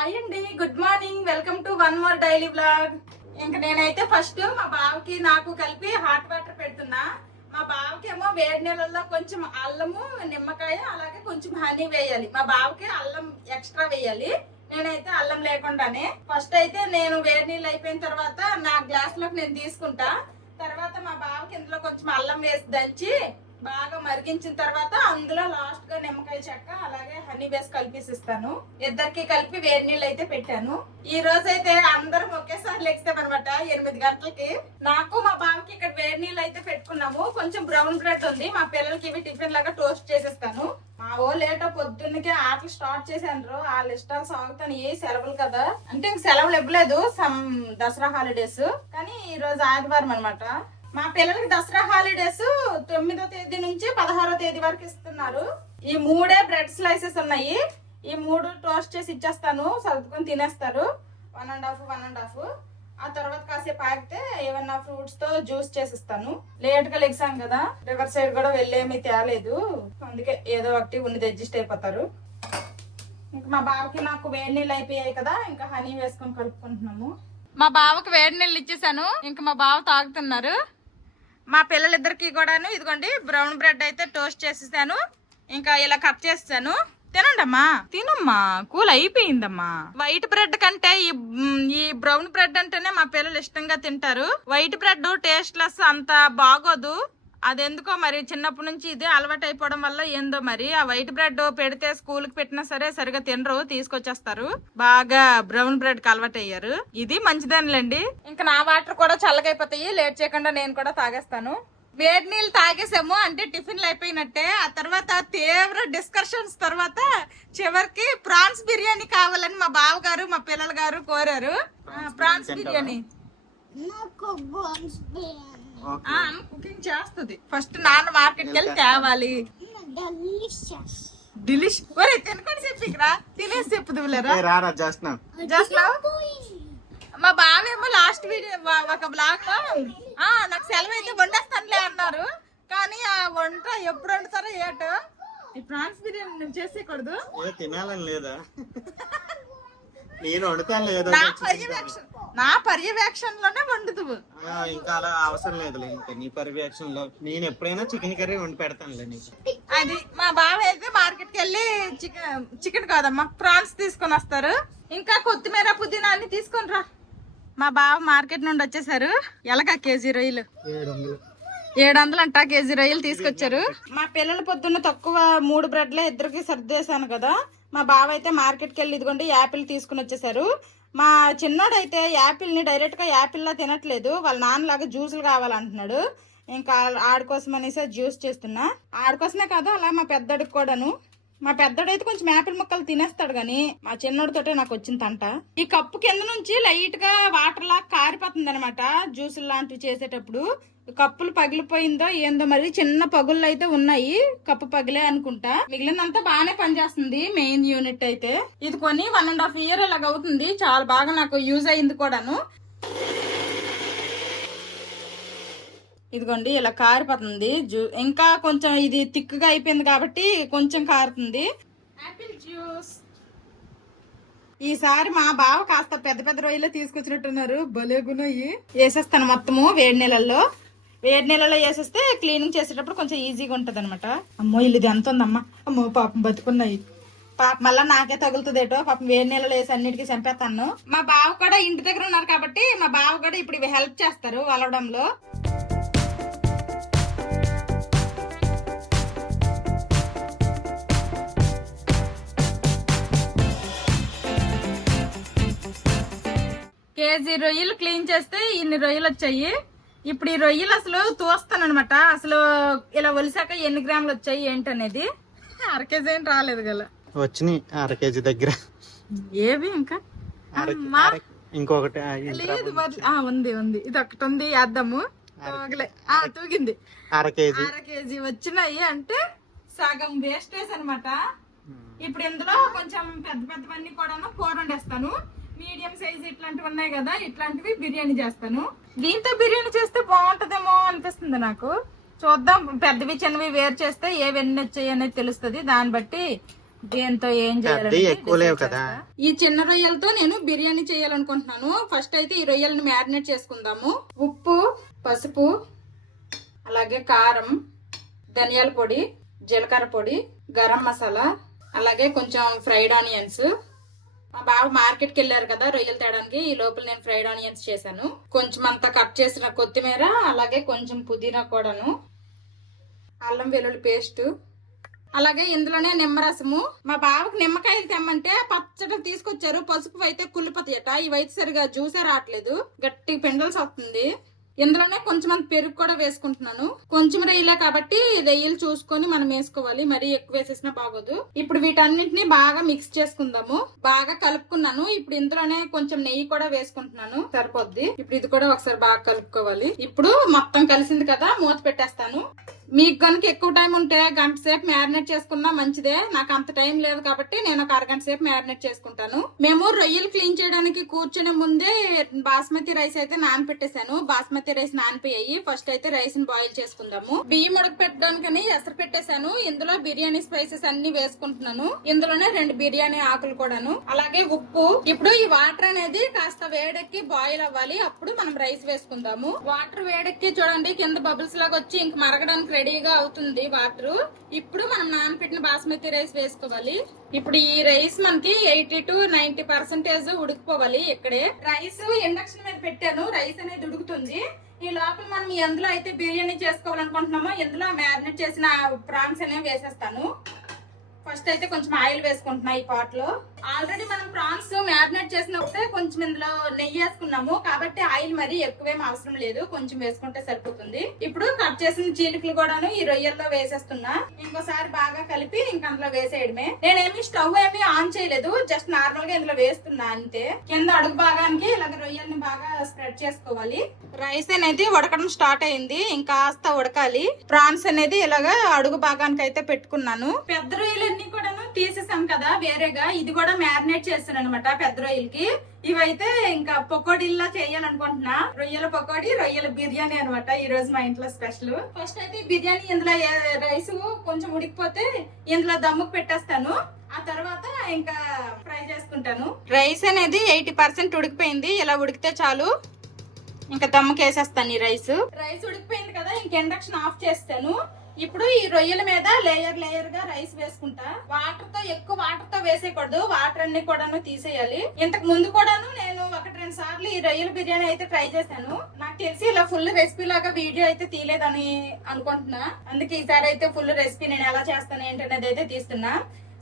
Hi అండి, good morning. Welcome to one more daily vlog. ఇంక నేనైతే ఫస్ట్ మా బావకి నాకు కలిపి హాట్ వాటర్ పెడుతున్నా. మా బావకి ఏమో వేడి నీళ్ళల్లో కొంచెం అల్లము, నిమ్మకాయ, అలాగే కొంచెం హనీ వేయాలి. మా బావకి అల్లం ఎక్స్ట్రా వేయాలి. నేనైతే అల్లం లేకుండానే ఫస్ట్ అయితే నేను వేడి నీళ్ళు అయిపోయిన తర్వాత నా గ్లాస్ లోకి నేను తీసుకుంటా. తర్వాత మా బావకి ఇందులో కొంచెం అల్లం వేసి దంచి బాగా మరిగించిన తర్వాత అందులో లాస్ట్ గా నిమ్మకాయ చెక్క అలాగే హనీ వేసి కలిపిస్తాను. ఇద్దరికి కలిపి వేడి నీళ్ళు అయితే పెట్టాను. ఈ రోజు అయితే అందరం ఒకేసారి లెక్స్తామన్నమాట 8 గంటలకి. నాకు మా బావకి ఇక్కడ వేడి నీళ్ళు అయితే పెట్టుకున్నాము. కొంచెం బ్రౌన్ బ్రెడ్ ఉంది, మా పిల్లలకి ఇవి టిఫిన్ లాగా టోస్ట్ చేసేస్తాను. మా ఓ లేటో పొద్దున్నకే ఆటలు స్టార్ట్ చేశాను. వాళ్ళ ఇష్టాలు సాగుతాను. ఏ సెలవులు కదా అంటే ఇంక సెలవులు ఇవ్వలేదు, దసరా హాలిడేస్. కానీ ఈ రోజు ఆదివారం అనమాట. మా పిల్లలకి దసరా హాలిడేస్ 9వ తేదీ నుంచి 16వ తేదీ వరకు ఇస్తున్నారు. ఈ 3 బ్రెడ్ స్లైసెస్ ఉన్నాయి. ఈ 3 టోస్ట్ చేసి ఇచ్చేస్తాను, సర్దుకొని తినేస్తారు. 1.5 ఆ తర్వాత కాసేపు ఆగితే ఏమన్నా ఫ్రూట్స్ తో జ్యూస్ చేసిస్తాను. లేట్ గా లెగ్సాం కదా, రివర్ సైడ్ కూడా వెళ్ళేమి తేలేదు, అందుకే ఏదో ఒకటి ఉన్నది అడ్జస్ట్ అయిపోతారు. ఇంకా మా బావకి నాకు వేడి నీళ్ళు అయిపోయాయి కదా, ఇంకా హనీ వేసుకొని కలుపుకుంటున్నాము. మా బావకి వేడి నీళ్ళు ఇచ్చేసాను, ఇంకా మా బావ తాగుతున్నారు. మా పిల్లలిద్దరికి కూడాను ఇదిగోండి బ్రౌన్ బ్రెడ్ అయితే టోస్ట్ చేసేసాను. ఇంకా ఇలా కట్ చేస్తాను. తినండి అమ్మా, తినమ్మా, కూల్ అయిపోయిందమ్మా. వైట్ బ్రెడ్ కంటే ఈ బ్రౌన్ బ్రెడ్ అంటేనే మా పిల్లలు ఇష్టంగా తింటారు. వైట్ బ్రెడ్ టేస్ట్ లెస్ అంత బాగోదు. అదెందుకో మరి చిన్నప్పటి నుంచి ఇది అలవాటు అయిపోవడం వల్ల ఏందో మరి ఆ వైట్ బ్రెడ్ పెడితే స్కూల్ కి పెట్టినా సరే సరిగా తినరు, తీసుకొచ్చేస్తారు. బాగా బ్రౌన్ బ్రెడ్ కి అలవాటు అయ్యారు. ఇది మంచిదేనండి. ఇంకా నా వాటర్ కూడా చల్లగైపోతాయి. లేట్ చేయకుండా నేను కూడా తాగేస్తాను. వేడి నీళ్ళు తాగేసాము అంటే టిఫిన్లు అయిపోయినట్టే. ఆ తర్వాత తీవ్ర డిస్కషన్స్ తర్వాత చివరికి ప్రాన్స్ బిర్యానీ కావాలని మా బావ గారు మా పిల్లల గారు కోరారు. ప్రాన్స్ బిర్యానీ కుకింగ్ చేస్తుంది. ఫస్ట్ నాన్న మార్కెట్కి వెళ్ళి తేవాలి. డిలిష్ ఒరే తినకుండా చెప్పిరా, తినేసి చెప్పుదులేరా. మా బావేమో లాస్ట్ వీడియో ఒక బ్లాగ్ లో నాకు సెలవు అయితే వండేస్తానులే అన్నారు. కానీ ఆ వంట ఎప్పుడు వండుతారో ఏటో. ఈ ప్రాన్స్ బిర్యానీ నువ్వు చేసేకూడదు, తినాలని లేదా? నేను వండుతాను లేదా? నా పర్యవేక్షణలోనే వండుతువు. ఇంకా అలా అవసరం లేదు. ఇంకా నీ పర్యవేక్షణలో నేను ఎప్పుడైనా చికెన్ కర్రీ వండి పెడతానులే నీకు. అది మా బావ అయితే మార్కెట్ కి వెళ్ళి చికెన్ కాదమ్మా ప్రాన్స్ తీసుకొని వస్తారు. ఇంకా కొత్తిమీర పుదీనా అన్ని తీసుకొని రా. మా బావ మార్కెట్ నుండి వచ్చేసారు. ఎలాగా కేజీ రొయ్యలు 700 అంట. కేజీ రొయ్యలు తీసుకొచ్చారు. మా పిల్లలు పొద్దున్న తక్కువ 3 బ్రెడ్లే ఇద్దరికి సర్దేశాను కదా. మా బావ అయితే మార్కెట్కి వెళ్ళి ఇదిగోండి యాపిల్ తీసుకుని వచ్చేసారు. మా చిన్నాడు అయితే యాపిల్ ని డైరెక్ట్ గా యాపిల్ లా తినట్లేదు, వాళ్ళ నాన్నలాగా జ్యూసులు కావాలంటున్నాడు. ఇంకా ఆడికోసం అనేసి జ్యూస్ చేస్తున్నా. ఆడికోసమే కాదు అలా మా పెద్దడికి కూడాను. మా పెద్దోడు అయితే కొంచెం యాపిల్ ముక్కలు తినేస్తాడు గాని మా చిన్నోడితోటే నాకు వచ్చింది అంట. ఈ కప్పు కింద నుంచి లైట్ గా వాటర్ లాగా కారిపోతుంది అనమాట జ్యూసులు లాంటివి చేసేటప్పుడు. కప్పులు పగిలిపోయిందో ఏందో మరి, చిన్న పగుళ్ళు అయితే ఉన్నాయి. కప్పు పగిలే అనుకుంటా. మిగిలినంతా బాగానే పనిచేస్తుంది మెయిన్ యూనిట్ అయితే. ఇది కొని 1.5 ఇయర్ ఇలాగ అవుతుంది. చాలా బాగా నాకు యూజ్ అయింది కూడాను. ఇదిగోండి ఇలా కారిపోతుంది. ఇంకా కొంచెం ఇది థిక్గా అయిపోయింది కాబట్టి కొంచెం కారుతుంది. యాపిల్ జ్యూస్ ఈసారి మా బావ కాస్త పెద్ద పెద్ద రొయ్యలు తీసుకొచ్చినట్టున్నారు. భలేగున్నాయి. వేసేస్తాను మొత్తము వేడి నీళ్ళల్లో. వేడి నీళ్ళలో వేసేస్తే క్లీనింగ్ చేసేటప్పుడు కొంచెం ఈజీగా ఉంటది అనమాట. అమ్మో ఇది ఎంత ఉందమ్మా, అమ్మో పాపం బతుకున్నాయి. పాప మళ్ళా నాకే తగులుతుందేటో. పాపం వేడి నీళ్ళలో వేసి అన్నిటికీ చంపేస్తాను. మా బావ కూడా ఇంటి దగ్గర ఉన్నారు కాబట్టి మా బావ కూడా ఇప్పుడు ఇవి హెల్ప్ చేస్తారు వలవడంలో. కేజీ రొయ్యలు క్లీన్ చేస్తే ఇన్ని రొయ్యలు వచ్చాయి. ఇప్పుడు ఈ రొయ్యలు అసలు తోస్తాను అనమాట. అసలు ఇలా ఒలిసాక ఎన్ని గ్రాములు వచ్చాయి ఏంటనేది. 1/2 కేజీ ఏం రాలేదు గల వచ్చినాయి. 1/2 కేజీ దగ్గర ఏవి ఇంకా ఇంకొకటి లేదు. ఉంది ఇది ఒకటి ఉంది. వేద్దాము. తూగింది. 1/2 కేజీ వచ్చినాయి అంటే సగం వేస్టేజ్ అనమాట. ఇప్పుడు ఇందులో కొంచెం పెద్ద పెద్దవన్నీ కూడా కూర వండేస్తాను. మీడియం సైజ్ ఇట్లాంటివి ఉన్నాయి కదా, ఇట్లాంటివి బిర్యానీ చేస్తాను. దీంతో బిర్యానీ చేస్తే బాగుంటదేమో అనిపిస్తుంది నాకు. చూద్దాం, పెద్దవి చిన్నవి వేరు చేస్తే ఏవన్నీ వచ్చాయి అనేది తెలుస్తుంది. దాన్ని బట్టి దీంతో ఏం అది చేయాలి ఎక్కువ లేవు కదా. ఈ చిన్న రొయ్యలతో నేను బిర్యానీ చేయాలనుకుంటున్నాను. ఫస్ట్ అయితే ఈ రొయ్యలను మ్యారినేట్ చేసుకుందాము. ఉప్పు, పసుపు, అలాగే కారం, ధనియాల పొడి, జీలకర్ర పొడి, గరం మసాలా, అలాగే కొంచెం ఫ్రైడ్ ఆనియన్స్. మా బావ మార్కెట్కి వెళ్ళారు కదా రొయ్యలు తేడానికి, ఈ లోపల నేను ఫ్రైడ్ ఆనియన్స్ చేశాను. కొంచెం అంతా కట్ చేసిన కొత్తిమీర, అలాగే కొంచెం పుదీనా కూడాను, అల్లం వెల్లుల్లి పేస్ట్, అలాగే ఇందులోనే నిమ్మరసము. మా బావకు నిమ్మకాయలు తెమ్మంటే పచ్చడి తీసుకొచ్చారు. పసుపు అయితే కుళ్ళిపోతాయట, ఇవైతే సరిగా జ్యూసే రావట్లేదు, గట్టి పిండల్స్ వస్తుంది. ఇందులోనే కొంచెం అంత పెరుగు కూడా వేసుకుంటున్నాను. కొంచెం రొయ్యలే కాబట్టి రొయ్యలు చూసుకొని మనం వేసుకోవాలి, మరీ ఎక్కువ వేసేసినా బాగోదు. ఇప్పుడు వీటన్నిటిని బాగా మిక్స్ చేసుకుందాము. బాగా కలుపుకున్నాను. ఇప్పుడు ఇందులోనే కొంచెం నెయ్యి కూడా వేసుకుంటున్నాను, సరిపోద్ది. ఇప్పుడు ఇది కూడా ఒకసారి బాగా కలుపుకోవాలి. ఇప్పుడు మొత్తం కలిసింది కదా, మూత పెట్టేస్తాను. మీకు కనుక ఎక్కువ టైం ఉంటే గంట సేపు మ్యారినేట్ చేసుకున్నా మంచిదే. నాకు అంత టైం లేదు కాబట్టి నేను ఒక అరగంట సేపు మ్యారినేట్ చేసుకుంటాను. మేము రొయ్యలు క్లీన్ చేయడానికి కూర్చునే ముందే బాస్మతి రైస్ అయితే నానపెట్టేశాను. బాస్మతి రైస్ నానిపోయాయి. ఫస్ట్ అయితే రైస్ ని బాయిల్ చేసుకుందాము. బియ్యం ఉడక పెట్టడానికని ఎసరు పెట్టేశాను. ఇందులో బిర్యానీ స్పైసెస్ అన్ని వేసుకుంటున్నాను. ఇందులోనే 2 బిర్యానీ ఆకులు కూడాను, అలాగే ఉప్పు. ఇప్పుడు ఈ వాటర్ అనేది కాస్త వేడెక్కి బాయిల్ అవ్వాలి, అప్పుడు మనం రైస్ వేసుకుందాము. వాటర్ వేడెక్కి చూడండి కింద బబుల్స్ లాగా వచ్చి ఇంక మరగడానికి రెడీగా అవుతుంది వాటర్. ఇప్పుడు మనం నానబెట్టిన బాస్మతి రైస్ వేసుకోవాలి. ఇప్పుడు ఈ రైస్ మనకి 80 to 90% ఉడికిపోవాలి. ఇక్కడే రైస్ ఇండక్షన్ మీద పెట్టాను, రైస్ అనేది ఉడుకుతుంది. ఈ లోపల మనం ఎందులో అయితే బిర్యానీ చేసుకోవాలనుకుంటున్నామో ఇందులో మ్యారినేట్ చేసిన ప్రాన్స్ అనేవి వేసేస్తాను. ఫస్ట్ అయితే కొంచెం ఆయిల్ వేసుకుంటున్నా ఈ పాట్ లో. ఆల్రెడీ మనం ప్రాన్స్ మ్యారినేట్ చేసినప్పుడే కొంచెం ఇందులో నెయ్యి వేసుకున్నాము కాబట్టి ఆయిల్ మరీ ఎక్కువేం అవసరం లేదు, కొంచెం వేసుకుంటే సరిపోతుంది. ఇప్పుడు కట్ చేసిన చీలికలు కూడాను ఈ రొయ్యల్లో వేసేస్తున్నా. ఇంకోసారి బాగా కలిపి ఇంక అందులో వేసేయడమే. నేనేమి స్టవ్ ఏమి ఆన్ చేయలేదు, జస్ట్ నార్మల్ గా ఇందులో వేస్తున్నా అంతే. కింద అడుగు భాగానికి ఇలాగ రొయ్యల్ని బాగా స్ప్రెడ్ చేసుకోవాలి. రైస్ అనేది ఉడకడం స్టార్ట్ అయింది, ఇంకాస్త ఉడకాలి. ప్రాన్స్ అనేది ఇలాగ అడుగు భాగానికి అయితే పెట్టుకున్నాను. పెద్ద రొయ్యలన్నీ కూడాను తీసేసాం కదా వేరేగా, ఇది కూడా మ్యారినేట్ చేస్తాను అనమాట పెద్ద రొయ్యలకి. ఇవైతే ఇంకా పకోడీల్లా చేయాలనుకుంటున్నా. రొయ్యల పకోడీ, రొయ్యల బిర్యానీ అనమాట ఈ రోజు మా ఇంట్లో స్పెషల్. ఫస్ట్ అయితే బిర్యానీ ఇందులో రైస్ కొంచెం ఉడికిపోతే ఇందులో దమ్ముకు పెట్టేస్తాను. ఆ తర్వాత ఇంకా ఫ్రై చేసుకుంటాను. రైస్ అనేది 80% ఉడికిపోయింది. ఇలా ఉడికితే చాలు, ఇంకా దమ్ముకి వేసేస్తాను ఈ రైస్. రైస్ ఉడికిపోయింది కదా, ఇంక ఇండక్షన్ ఆఫ్ చేస్తాను. ఇప్పుడు ఈ రొయ్యల మీద లేయర్ గా రైస్ వేసుకుంటా. ఎక్కువ వాటర్ తో వేసేయకూడదు, వాటర్ అన్ని కూడాను తీసేయాలి. ఇంతకు ముందు కూడాను నేను 1-2 సార్లు ఈ రొయ్యల బిర్యానీ అయితే ట్రై చేశాను. నాకు తెలిసి ఇలా ఫుల్ రెసిపీ లాగా వీడియో అయితే తీయలేదని అనుకుంటున్నా. అందుకే ఈసారి అయితే ఫుల్ రెసిపీ నేను ఎలా చేస్తాను ఏంటనేది అయితే తీస్తున్నా.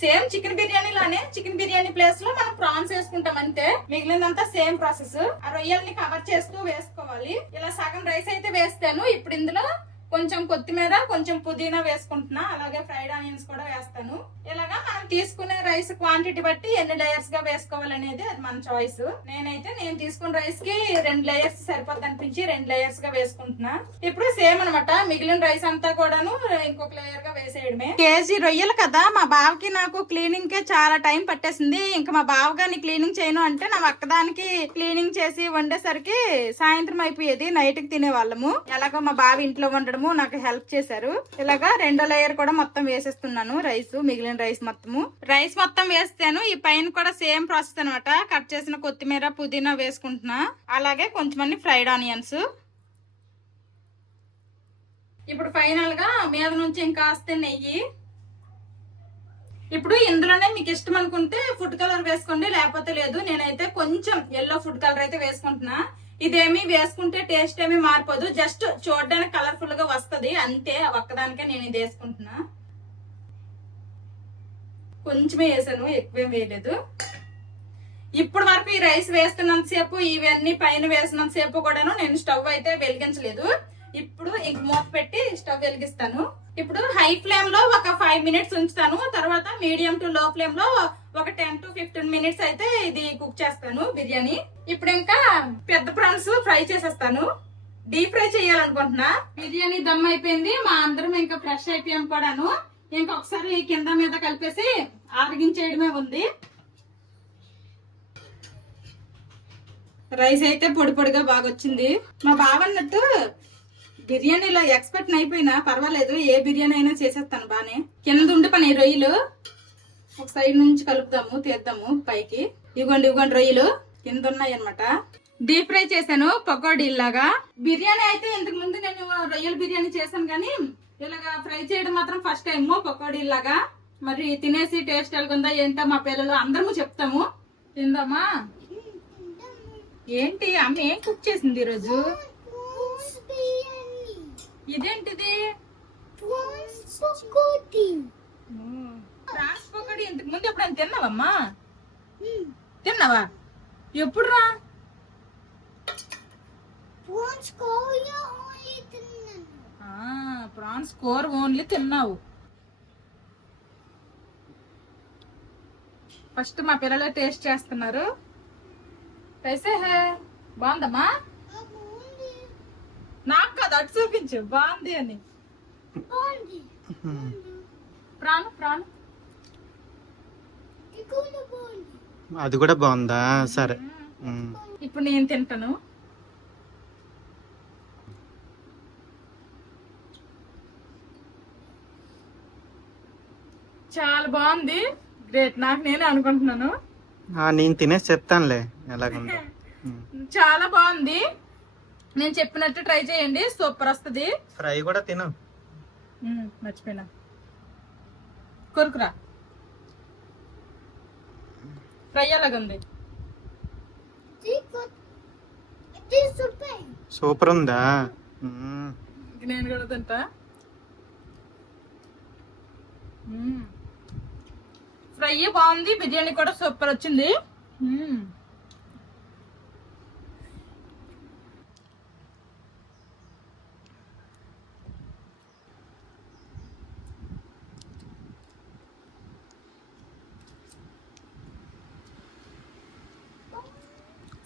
సేమ్ చికెన్ బిర్యానీ లానే, చికెన్ బిర్యానీ ప్లేస్ లో మనం ప్రాన్స్ వేసుకుంటాం అంతే, మిగిలినంతా సేమ్ ప్రాసెస్. ఆ రొయ్యల్ని కవర్ చేస్తూ వేసుకోవాలి. ఇలా సగం రైస్ అయితే వేస్తాను. ఇప్పుడు ఇందులో కొంచెం కొత్తిమీర, కొంచెం పుదీనా వేసుకుంటున్నా, అలాగే ఫ్రైడ్ ఆనియన్స్ కూడా వేస్తాను. ఇలాగా మనం తీసుకునే రైస్ క్వాంటిటీ బట్టి ఎన్ని లేయర్స్ గా వేసుకోవాలనేది అది మన చాయిస్. నేను తీసుకున్న రైస్ కి 2 లేయర్స్ సరిపోద్ది అనిపించి 2 లేయర్స్ గా వేసుకుంటున్నా. ఇప్పుడు సేమ్ అనమాట, మిగిలిన రైస్ అంతా కూడాను ఇంకొక లేయర్ గా వేసేయడమే. కేజీ రొయ్యలు కదా, మా బావకి నాకు క్లీనింగ్ కే చాలా టైం పట్టేసింది. ఇంకా మా బావ గారిని క్లీనింగ్ చేయను అంటే నా ఒక్కదానికి క్లీనింగ్ చేసి వండేసరికి సాయంత్రం అయిపోయేది, నైట్ కి తినే వాళ్ళము. ఎలాగో మా బావ ఇంట్లో వండడం నాకు హెల్ప్ చేశారు. ఇలాగా 2వ లేయర్ కూడా మొత్తం వేసేస్తున్నాను రైస్, మిగిలిన రైస్ మొత్తం వేస్తాను. ఈ పైన కూడా సేమ్ ప్రాసెస్ అనమాట. కట్ చేసిన కొత్తిమీర, పుదీనా వేసుకుంటున్నా, అలాగే కొంచెం ఫ్రైడ్ ఆనియన్స్. ఇప్పుడు ఫైనల్ గా మీద నుంచి ఇంకాస్త నెయ్యి. ఇప్పుడు ఇందులోనే మీకు ఇష్టం అనుకుంటే ఫుడ్ కలర్ వేసుకోండి, లేకపోతే లేదు. నేనైతే కొంచెం ఎల్లో ఫుడ్ కలర్ అయితే వేసుకుంటున్నా. ఇదేమి వేసుకుంటే టేస్ట్ ఏమి మారిపోదు, జస్ట్ చూడడానికి కలర్ఫుల్ గా వస్తది అంతే. ఒక్కదానికే నేను ఇది వేసుకుంటున్నా. కొంచెమే వేసాను, ఎక్కువేం వేయలేదు. ఇప్పుడు వరకు ఈ రైస్ వేస్తున్నంత సేపు, ఇవన్నీ పైన వేసినంత సేపు కూడాను నేను స్టవ్ అయితే వెలిగించలేదు. ఇప్పుడు ఇంక మూత పెట్టి స్టవ్ వెలిగిస్తాను. ఇప్పుడు హై ఫ్లేమ్ లో ఒక 5 మినిట్స్ ఉంచుతాను. తర్వాత మీడియం టు లో ఫ్లేమ్ లో ఒక 10 to 15 మినిట్స్ అయితే ఇది కుక్ చేస్తాను బిర్యానీ. ఇప్పుడు ఇంకా పెద్ద ప్రాన్స్ ఫ్రై చేసేస్తాను. డీప్ ఫ్రై చేయాలనుకుంటున్నా. బిర్యానీ దమ్ అయిపోయింది, మా అందరం ఇంకా ఫ్రెష్ అయిపోయాం కూడాను. ఇంకొకసారి కింద మీద కలిపేసి ఆరగించేయడమే ఉంది. రైస్ అయితే పొడి పొడిగా బాగా వచ్చింది. మా బావ అన్నట్టు బిర్యానీలో ఎక్స్పర్ట్ అయిపోయినా పర్వాలేదు, ఏ బిర్యానీ అయినా చేసేస్తాను బానే. కింద ఉండి పని రొయ్యలు ఒక సైడ్ నుంచి కలుపుదాము, తీద్దాము పైకి. ఇవ్వండి రొయ్యలు కింద ఉన్నాయి అనమాట. డీప్ ఫ్రై చేశాను పకోడీలాగా. బిర్యానీ అయితే ఇంతకు ముందు నేను రొయ్యల బిర్యానీ చేశాను, కానీ ఇలాగా ఫ్రై చేయడం మాత్రం ఫస్ట్ టైం పకోడీలాగా. మరి తినేసి టేస్ట్ ఎలాగుందా ఏంటో మా పిల్లలు అందరము చెప్తాము. తిందామా? ఏంటి అమ్మ ఏం కుక్ చేసింది ఈరోజు? ఇదేంటిది? ప్రాన్స్ పకోడీ ఇంతకు ముందు ఎప్పుడైనా తిన్నావమ్మా? తిన్నావా? ఎప్పుడు రా? ప్రాన్స్ కూర ఓన్లీ తిన్నావు. ఫస్ట్ మా పిల్లలు టేస్ట్ చేస్తున్నారు. కైసే హే? బాగుందమ్మా? నాకు కాదు, అటు చూపించు బాగుంది అని. ప్రాణు ప్రాణు అది కూడా బాగుందా? సరే, ఇప్పుడు నేను తింటాను. చాలా బాగుంది, గ్రేట్. నాకు నేనే అనుకుంటున్నాను. నేను తినేసి చెప్తానులే ఎలాగుందో. చాలా బాగుంది, నేను చెప్పినట్టు ట్రై చేయండి, సూపర్ వస్తుంది. ఫ్రై కూడా తిను. మర్చిపోయినా, కొరుకురా. ఫ్రై ఎలాగుంది? సూపర్ ఉందా? నేను కూడా తింటా. ఫ్రై బాగుంది, బిర్యానీ కూడా సూపర్ వచ్చింది.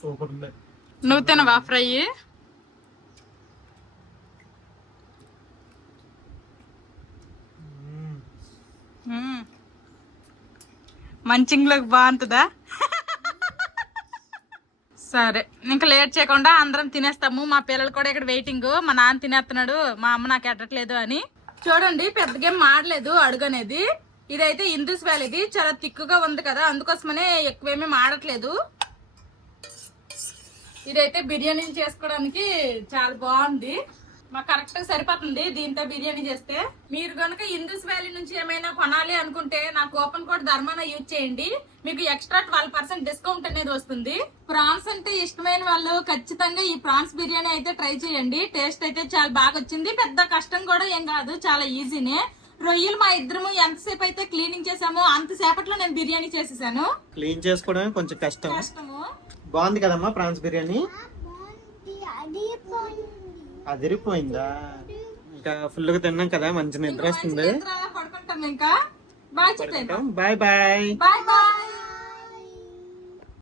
సూపర్ ఉంది. నువ్వు తినవా ఫ్రై? మంచింగ్లోకి బాగుంటుందా? సరే, ఇంకా లేట్ చేయకుండా అందరం తినేస్తాము. మా పిల్లలు కూడా ఇక్కడ వెయిటింగ్. మా నాన్న తినేస్తున్నాడు, మా అమ్మ నాకు ఎట్టట్లేదు అని. చూడండి, పెద్దగా మాడలేదు అడుగు అనేది. ఇదైతే ఇందూస్ వ్యాలీది, చాలా తిక్కుగా ఉంది కదా, అందుకోసమనే ఎక్కువేమీ మాడట్లేదు. ఇదైతే బిర్యానీ చేసుకోవడానికి చాలా బాగుంది, మాకు కరెక్ట్ గా సరిపోతుంది దీంతో బిర్యానీ చేస్తే. మీరు కనుక ఇందూస్ వ్యాలీ నుంచి ఏమైనా కొనాలి అనుకుంటే నా కూపన్ కోడ్ ధర్మాన యూజ్ చేయండి, మీకు ఎక్స్ట్రా 12% డిస్కౌంట్ అనేది వస్తుంది. ప్రాన్స్ అంటే ఇష్టమైన వాళ్ళు ఖచ్చితంగా ఈ ప్రాన్స్ బిర్యానీ అయితే ట్రై చేయండి. టేస్ట్ అయితే చాలా బాగా వచ్చింది, పెద్ద కష్టం కూడా ఏం కాదు, చాలా ఈజీనే. రొయ్యలు మా ఇద్దరము ఎంతసేపు అయితే క్లీనింగ్ చేసామో అంతసేపట్లో నేను బిర్యానీ చేసేసాను. క్లీన్ చేసుకోవడమే కొంచెం కష్టము. బాగుంది కదమ్మా ప్రాన్స్ బిర్యానీ? అదిరిపోయిందా? ఇంకా ఫుల్ గా తిన్నాం కదా, మంచి నిద్ర వస్తుంది. పడుకుంటాం ఇంకా. బాయ్ చెప్పండి. Bye bye. Bye bye.